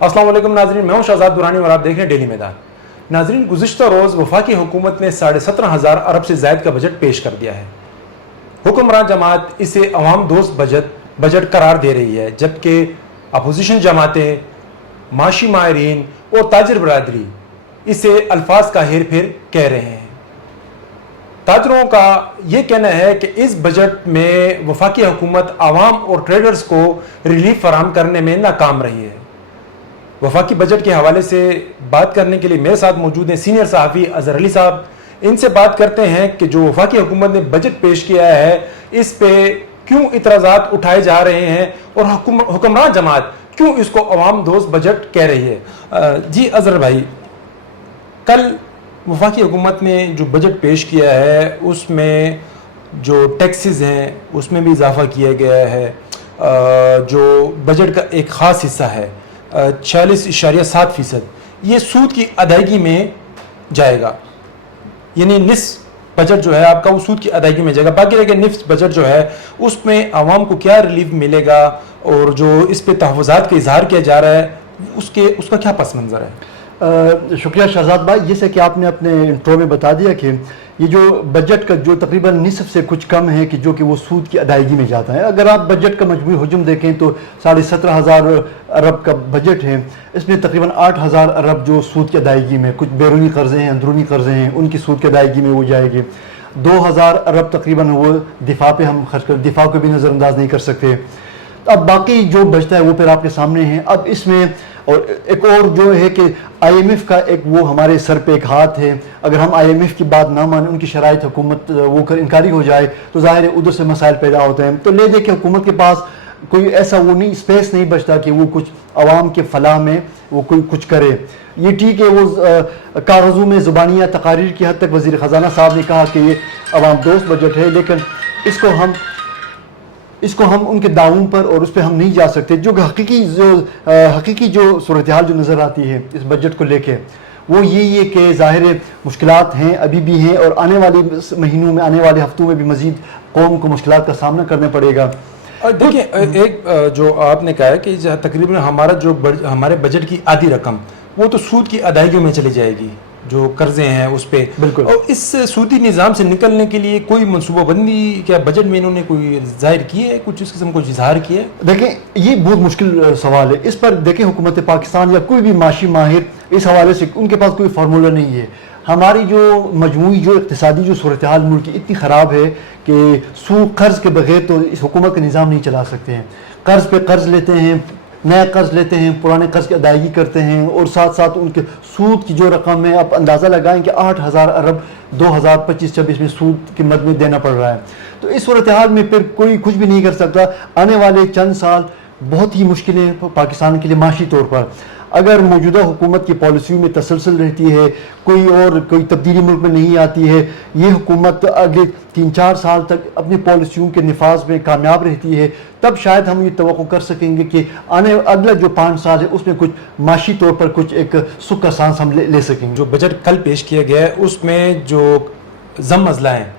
السلام علیکم ناظرین، میں ہوں شہزاد درانی اور آپ دیکھ رہے ہیں ڈیلی میدان۔ ناظرین، گزشتہ روز وفاقی حکومت نے 17,500 ارب سے زائد کا بجٹ پیش کر دیا ہے۔ حکمران جماعت اسے عوام دوست بجٹ قرار دے رہی ہے، جبکہ اپوزیشن جماعتیں، معاشی ماہرین اور تاجر برادری اسے الفاظ کا ہیر پھیر کہہ رہے ہیں۔ تاجروں کا یہ کہنا ہے کہ اس بجٹ میں وفاقی حکومت عوام اور ٹریڈرز کو ریلیف فراہم کرنے میں ناکام رہی ہے۔ وفاقی بجٹ کے حوالے سے بات کرنے کے لیے میرے ساتھ موجود ہیں سینئر صحافی اظہر علی صاحب۔ ان سے بات کرتے ہیں کہ جو وفاقی حکومت نے بجٹ پیش کیا ہے اس پہ کیوں اعتراضات اٹھائے جا رہے ہیں اور حکمران جماعت کیوں اس کو عوام دوست بجٹ کہہ رہی ہے۔ جی اظہر بھائی، کل وفاقی حکومت نے جو بجٹ پیش کیا ہے اس میں جو ٹیکسز ہیں اس میں بھی اضافہ کیا گیا ہے، جو بجٹ کا ایک خاص حصہ ہے 46.7%، یہ سود کی ادائیگی میں جائے گا، یعنی نصف بجٹ جو ہے آپ کا وہ سود کی ادائیگی میں جائے گا۔ باقی رہ کے نصف بجٹ جو ہے اس میں عوام کو کیا ریلیف ملے گا اور جو اس پہ تحفظات کا اظہار کیا جا رہا ہے اس کا کیا پس منظر ہے؟ شکریہ شہزاد بھائی، جیسے کہ آپ نے اپنے انٹرو میں بتا دیا کہ یہ جو بجٹ کا جو تقریباً نصف سے کچھ کم ہے کہ جو کہ وہ سود کی ادائیگی میں جاتا ہے۔ اگر آپ بجٹ کا مجموعی حجم دیکھیں تو 17,500 ارب کا بجٹ ہے، اس میں تقریباً 8,000 ارب جو سود کی ادائیگی میں، کچھ بیرونی قرضے ہیں، اندرونی قرضے ہیں، ان کی سود کی ادائیگی میں وہ جائے گی۔ 2,000 ارب تقریباً وہ دفاع پہ ہم خرچ کر، دفاع کو بھی نظر انداز نہیں کر سکتے۔ اب باقی جو بچتا ہے وہ پھر آپ کے سامنے ہے۔ اب اس میں اور ایک اور جو ہے کہ آئی ایم ایف کا ایک وہ ہمارے سر پہ ایک ہاتھ ہے، اگر ہم آئی ایم ایف کی بات نہ مانیں، ان کی شرائط حکومت وہ کر انکاری ہو جائے تو ظاہر ہے ادھر سے مسائل پیدا ہوتے ہیں۔ تو لے دے کہ حکومت کے پاس کوئی ایسا وہ نہیں اسپیس نہیں بچتا کہ وہ کچھ عوام کے فلاح میں وہ کوئی کچھ کرے۔ یہ ٹھیک ہے وہ کاغذوں میں زبانیہ تقاریر کی حد تک وزیر خزانہ صاحب نے کہا کہ یہ عوام دوست بجٹ ہے، لیکن اس کو ہم ان کے دعووں پر اور اس پہ ہم نہیں جا سکتے۔ جو حقیقی جو صورتحال جو نظر آتی ہے اس بجٹ کو لے کے وہ یہی ہے کہ ظاہر مشکلات ہیں، ابھی بھی ہیں، اور آنے والے مہینوں میں، آنے والے ہفتوں میں بھی مزید قوم کو مشکلات کا سامنا کرنا پڑے گا۔ دیکھیں، ایک جو آپ نے کہا ہے کہ تقریباً ہمارے بجٹ کی آدھی رقم وہ تو سود کی ادائیگیوں میں چلی جائے گی، جو قرضے ہیں اس پہ۔ بالکل۔ اور اس سودی نظام سے نکلنے کے لیے کوئی منصوبہ بندی کیا بجٹ میں انہوں نے کوئی ظاہر کی ہے، کچھ اس قسم کو اظہار کیا ہے؟ دیکھیں، یہ بہت مشکل سوال ہے۔ اس پر دیکھیں حکومت پاکستان یا کوئی بھی معاشی ماہر اس حوالے سے ان کے پاس کوئی فارمولہ نہیں ہے۔ ہماری جو مجموعی جو اقتصادی جو صورتحال ملک کی اتنی خراب ہے کہ قرض کے بغیر تو اس حکومت کا نظام نہیں چلا سکتے ہیں۔ قرض پہ قرض لیتے ہیں، نیا قرض لیتے ہیں، پرانے قرض کی ادائیگی کرتے ہیں، اور ساتھ ساتھ ان کے سود کی جو رقم ہے آپ اندازہ لگائیں کہ 8,000 ارب 2025-26 میں سود کی مد میں دینا پڑ رہا ہے۔ تو اس صورتحال میں پھر کوئی کچھ بھی نہیں کر سکتا۔ آنے والے چند سال بہت ہی مشکل ہیں پاکستان کے لیے معاشی طور پر۔ اگر موجودہ حکومت کی پالیسیوں میں تسلسل رہتی ہے، کوئی تبدیلی ملک میں نہیں آتی ہے، یہ حکومت اگلے 3-4 سال تک اپنی پالیسیوں کے نفاذ میں کامیاب رہتی ہے، تب شاید ہم یہ توقع کر سکیں گے کہ اگلا جو 5 سال ہے اس میں کچھ معاشی طور پر کچھ ایک سکھ کا سانس ہم لے سکیں گے۔ جو بجٹ کل پیش کیا گیا ہے اس میں جو ضم اضلاع ہیں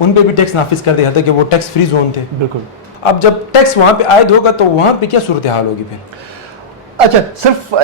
ان پہ بھی ٹیکس نافذ کر دیا تھا کہ وہ ٹیکس فری زون تھے۔ بالکل۔ اب جب ٹیکس وہاں پہ عائد ہوگا تو وہاں پہ کیا صورتحال ہوگی پھر؟ اچھا، صرف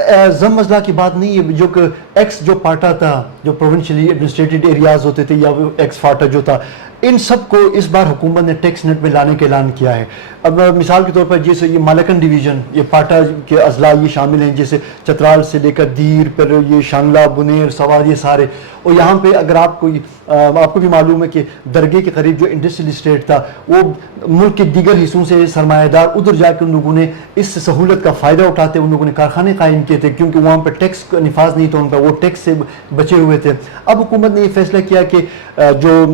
ضم اضلاع کی بات نہیں ہے، جو کہ ایکس جو پاٹا تھا، جو پروونشلی ایڈمنسٹریٹڈ ایریاز ہوتے تھے، یا وہ ایکس فاٹا جو تھا، ان سب کو اس بار حکومت نے ٹیکس نیٹ میں لانے کا اعلان کیا ہے۔ اب مثال کے طور پر جیسے یہ مالکن ڈویژن، یہ پاٹا کے اضلاع یہ شامل ہیں، جیسے چترال سے لے کر دیر، پھر یہ شانگلہ، بنیر، سوار، یہ سارے۔ اور یہاں پہ اگر آپ کو بھی معلوم ہے کہ درگے کے قریب جو انڈسٹریل اسٹیٹ تھا، وہ ملک کے دیگر حصوں سے سرمایہ دار ادھر جا کے ان لوگوں نے اس سہولت کا فائدہ اٹھاتے ان لوگوں نے کارخانے قائم کیے تھے، کیونکہ وہاں پہ ٹیکس کا نفاذ نہیں تھا ان کا، وہ ٹیکس سے بچے ہوئے تھے۔ اب حکومت نے یہ فیصلہ کیا کہ جو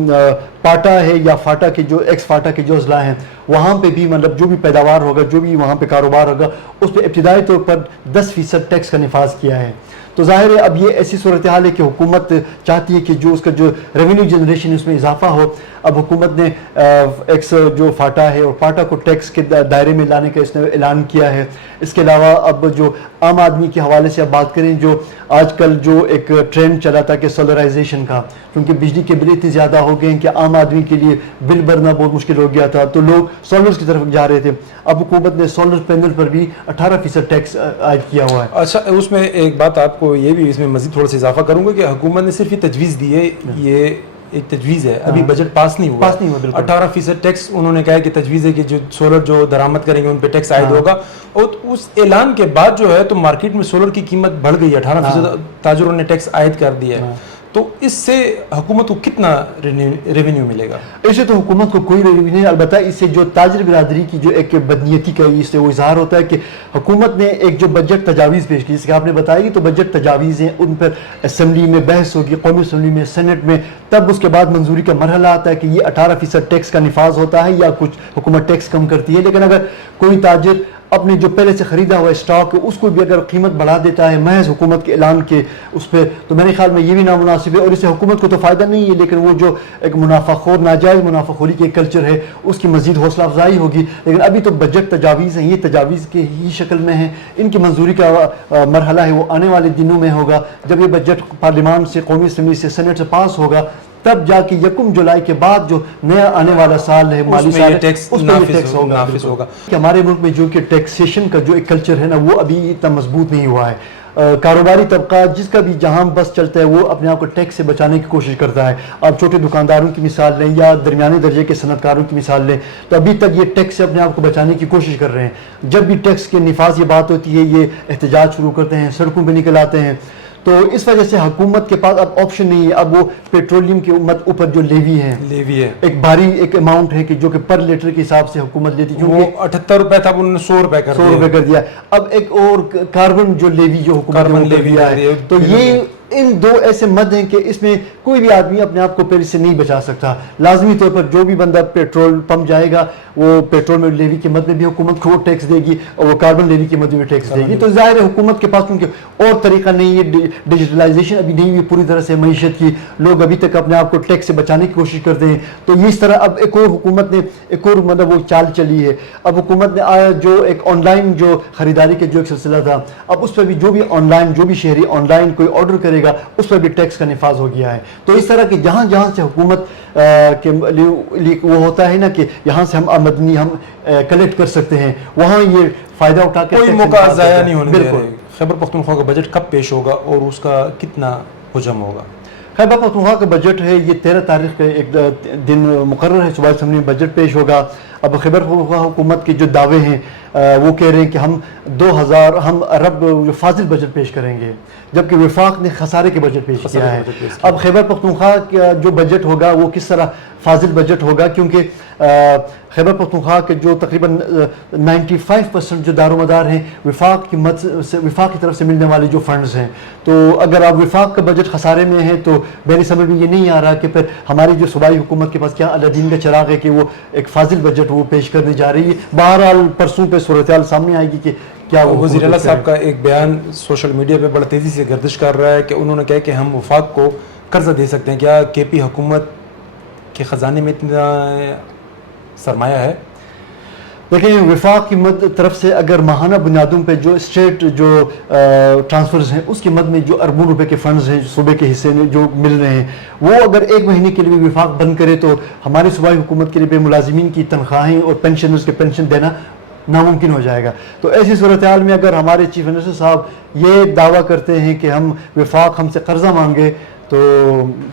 پاٹا ہے یا فاٹا کے جو ایکس فاٹا کے جو اضلاع ہیں وہاں پہ بھی مطلب جو بھی پیداوار ہوگا، جو بھی وہاں پہ کاروبار ہوگا، اس پہ ابتدائی طور پر 10% ٹیکس کا نفاذ کیا ہے۔ تو ظاہر ہے اب یہ ایسی صورتحال ہے کہ حکومت چاہتی ہے کہ جو اس کا جو ریونیو جنریشن اس میں اضافہ ہو۔ اب حکومت نے ایکس جو فاٹا ہے اور پاٹا کو ٹیکس کے دائرے میں لانے کا اس نے اعلان کیا ہے۔ اس کے علاوہ اب جو عام آدمی کے حوالے سے اب بات کریں، جو آج کل جو ایک ٹرینڈ چلا تھا کہ سولرائزیشن کا، کیونکہ بجلی کے بل اتنے زیادہ ہو گئے ہیں کہ عام آدمی کے لیے بل بھرنا بہت مشکل ہو گیا تھا، تو لوگ سولرز کی طرف جا رہے تھے. اب حکومت نے سولر پینل پر بھی 18% ٹیکس عائد کیا ہوا ہے. اچھا اس میں ایک بات آپ کو یہ بھی اس میں مزید تھوڑا سا اضافہ کروں گا کہ حکومت نے صرف یہ تجویز دی ہے, یہ ایک تجویز ہے, ابھی بجٹ پاس نہیں ہوا. 18% ٹیکس انہوں نے کہا ہے کہ تجویز ہے کہ جو سولر جو درآمد کریں گے ان پہ ٹیکس عائد ہوگا. اور اس اعلان کے بعد جو ہے تو مارکیٹ میں سولر کی قیمت بڑھ گئی ہے, 18% تاجروں نے ٹیکس عائد کر دیا ہے. تو اس سے حکومت کو کتنا ریونیو ملے گا؟ اس سے تو حکومت کو کوئی ریونیو نہیں, البتہ اس سے جو تاجر برادری کی جو ایک بدنیتی کا اس سے وہ اظہار ہوتا ہے کہ حکومت نے ایک جو بجٹ تجاویز پیش کی, جس کہ آپ نے بتایا کہ تو بجٹ تجاویز ہیں, ان پر اسمبلی میں بحث ہوگی, قومی اسمبلی میں, سینٹ میں, تب اس کے بعد منظوری کا مرحلہ آتا ہے کہ یہ 18% ٹیکس کا نفاذ ہوتا ہے یا کچھ حکومت ٹیکس کم کرتی ہے. لیکن اگر کوئی تاجر اپنے جو پہلے سے خریدا ہوا اسٹاک اس کو بھی اگر قیمت بڑھا دیتا ہے محض حکومت کے اعلان کے اس پہ, تو میرے خیال میں یہ بھی نامناسب ہے, اور اس سے حکومت کو تو فائدہ نہیں ہے, لیکن وہ جو ایک منافع خور ناجائز منافع خوری کے کلچر ہے اس کی مزید حوصلہ افزائی ہوگی. لیکن ابھی تو بجٹ تجاویز ہیں, یہ تجاویز کے ہی شکل میں ہیں, ان کی منظوری کا مرحلہ ہے وہ آنے والے دنوں میں ہوگا. جب یہ بجٹ پارلیمان سے, قومی اسمبلی سے, سینٹ سے پاس ہوگا, تب جا کے 1 جولائی کے بعد جو نیا آنے والا سال ہے, مالی سال ہے, اس پہ یہ ٹیکس ہوگا. کہ ہمارے ملک میں جو کہ ٹیکسیشن کا جو ایک کلچر ہے نا, وہ ابھی اتنا مضبوط نہیں ہوا ہے. کاروباری طبقہ جس کا بھی جہاں بس چلتا ہے وہ اپنے آپ کو ٹیکس سے بچانے کی کوشش کرتا ہے. آپ چھوٹے دکانداروں کی مثال لیں یا درمیانے درجے کے صنعت کاروں کی مثال لیں, تو ابھی تک یہ ٹیکس سے اپنے آپ کو بچانے کی کوشش کر رہے ہیں. جب بھی ٹیکس کے نفاذ کی بات ہوتی ہے یہ احتجاج شروع کرتے ہیں, سڑکوں پہ نکل آتے ہیں. تو اس وجہ سے حکومت کے پاس اب آپشن نہیں ہے. اب وہ پیٹرولیم کے اوپر جو لیوی ہے ایک بھاری ایک اماؤنٹ ہے کہ جو کہ پر لیٹر کے حساب سے حکومت لیتی ہے, وہ 78 روپے تھا, انہوں نے 100 روپے کر دیا. اب ایک اور کاربن جو لیوی جو حکومت نے دیا ہے, تو یہ ان دو ایسے مد ہیں کہ اس میں کوئی بھی آدمی اپنے آپ کو پہلے سے نہیں بچا سکتا. لازمی طور پر جو بھی بندہ پیٹرول پمپ جائے گا وہ پیٹرول میں لیوی کی مد میں بھی حکومت کو ٹیکس دے گی, اور وہ کاربن لیوی کی مد میں بھی ٹیکس دے گی. تو ظاہر ہے حکومت کے پاس کیونکہ اور طریقہ نہیں ہے, ڈیجیٹلائزیشن ابھی نہیں ہوئی پوری طرح سے معیشت کی, لوگ ابھی تک اپنے آپ کو ٹیکس سے بچانے کی کوشش کرتے ہیں. تو اس طرح اب ایک اور حکومت نے ایک اور مطلب وہ چال چلی ہے. اب حکومت نے آیا جو ایک آن لائن جو خریداری کا جو ایک سلسلہ تھا, اب اس پہ بھی جو بھی آن لائن جو بھی شہری آن لائن کوئی آرڈر کرے گا اس پر بھی ٹیکس کا نفاذ ہو گیا ہے. تو اس طرح کہ جہاں جہاں سے حکومت کے لیے وہ ہوتا ہے نا کہ یہاں سے ہم آمدنی ہم کلیکٹ کر سکتے ہیں, وہاں یہ فائدہ اٹھا کے کوئی موقع ضائع نہیں ہونے دے رہے. خیبر پختونخوا کا بجٹ کب پیش ہوگا اور اس کا کتنا حجم ہوگا؟ خیبر پختونخوا کا بجٹ ہے یہ 13 تاریخ کا ایک دن مقرر ہے, صوبائی اسمبلی میں بجٹ پیش ہوگا. اب خیبر پختونخوا حکومت کے جو دعوے ہیں وہ کہہ رہے ہیں کہ ہم 2000 ارب فاضل بجٹ پیش کریں گے, جبکہ وفاق نے خسارے کے بجٹ پیش کیا ہے. اب خیبر پختونخوا کا جو بجٹ ہوگا وہ کس طرح فاضل بجٹ ہوگا, کیونکہ خیبر پختونخوا کے جو تقریباً 95% جو دار و مدار ہیں وفاق کی طرف سے ملنے والے جو فنڈز ہیں. تو اگر آپ وفاق کا بجٹ خسارے میں ہے تو میری سمجھ میں یہ نہیں آ رہا کہ پھر ہماری جو صوبائی حکومت کے پاس کیا الدین کا چراغ ہے کہ وہ ایک فاضل بجٹ وہ پیش کرنے جا رہی ہے. بہرحال پرسوں پہ صورتحال سامنے آئے گی کہ کیا وزیر اعلیٰ صاحب کا ایک بیان سوشل میڈیا پہ بڑا تیزی سے گردش کر رہا ہے کہ انہوں نے کہا کہ ہم وفاق کو قرضہ دے سکتے ہیں. کیا کے پی حکومت کے خزانے میں اتنا سرمایہ ہے؟ دیکھیں وفاق کی مد طرف سے اگر ماہانہ بنیادوں پہ جو اسٹیٹ جو ٹرانسفرز ہیں اس کی مد میں جو اربوں روپے کے فنڈز ہیں صوبے کے حصے میں جو مل رہے ہیں, وہ اگر ایک مہینے کے لیے وفاق بند کرے تو ہماری صوبائی حکومت کے لیے ملازمین کی تنخواہیں اور پینشنرز کے پینشن دینا ناممکن ہو جائے گا. تو ایسی صورتحال میں اگر ہمارے چیف منسٹر صاحب یہ دعویٰ کرتے ہیں کہ ہم وفاق ہم سے قرضہ مانگے تو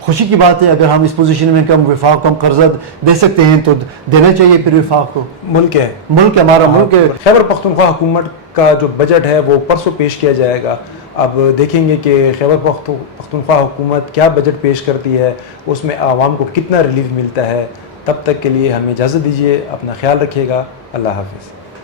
خوشی کی بات ہے. اگر ہم اس پوزیشن میں کہ ہم وفاق کو ہم قرضہ دے سکتے ہیں تو دینا چاہیے. پھر وفاق کو ملک ہے ہمارا ملک ہے. خیبر پختونخوا حکومت کا جو بجٹ ہے وہ پرسوں پیش کیا جائے گا. اب دیکھیں گے کہ خیبر پختونخوا حکومت کیا بجٹ پیش کرتی ہے, اس میں عوام کو کتنا ریلیف ملتا ہے. تب تک کے لیے ہمیں اجازت دیجیے, اپنا خیال رکھیے گا. اللہ حافظ.